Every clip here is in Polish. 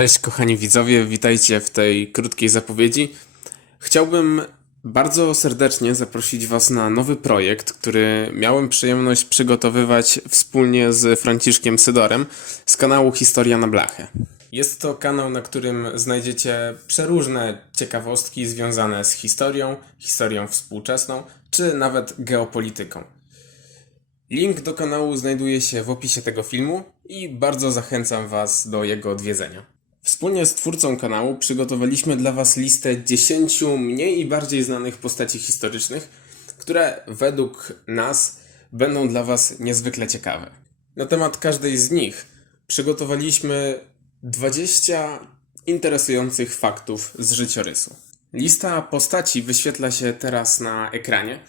Cześć kochani widzowie, witajcie w tej krótkiej zapowiedzi. Chciałbym bardzo serdecznie zaprosić Was na nowy projekt, który miałem przyjemność przygotowywać wspólnie z Franciszkiem Sydorem z kanału Historia na Blachę. Jest to kanał, na którym znajdziecie przeróżne ciekawostki związane z historią, historią współczesną, czy nawet geopolityką. Link do kanału znajduje się w opisie tego filmu i bardzo zachęcam Was do jego odwiedzenia. Wspólnie z twórcą kanału przygotowaliśmy dla Was listę 10 mniej i bardziej znanych postaci historycznych, które według nas będą dla Was niezwykle ciekawe. Na temat każdej z nich przygotowaliśmy 20 interesujących faktów z życiorysu. Lista postaci wyświetla się teraz na ekranie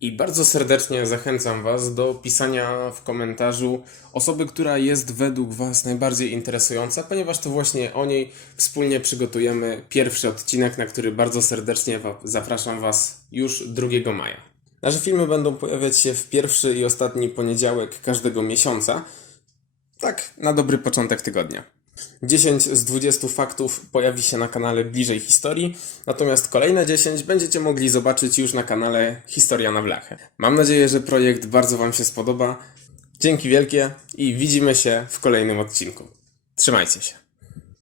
i bardzo serdecznie zachęcam Was do pisania w komentarzu osoby, która jest według Was najbardziej interesująca, ponieważ to właśnie o niej wspólnie przygotujemy pierwszy odcinek, na który bardzo serdecznie zapraszam Was już 2 maja. Nasze filmy będą pojawiać się w pierwszy i ostatni poniedziałek każdego miesiąca, tak na dobry początek tygodnia. 10 z 20 faktów pojawi się na kanale Bliżej Historii, natomiast kolejne 10 będziecie mogli zobaczyć już na kanale Historia na Blachę. Mam nadzieję, że projekt bardzo Wam się spodoba. Dzięki wielkie i widzimy się w kolejnym odcinku. Trzymajcie się.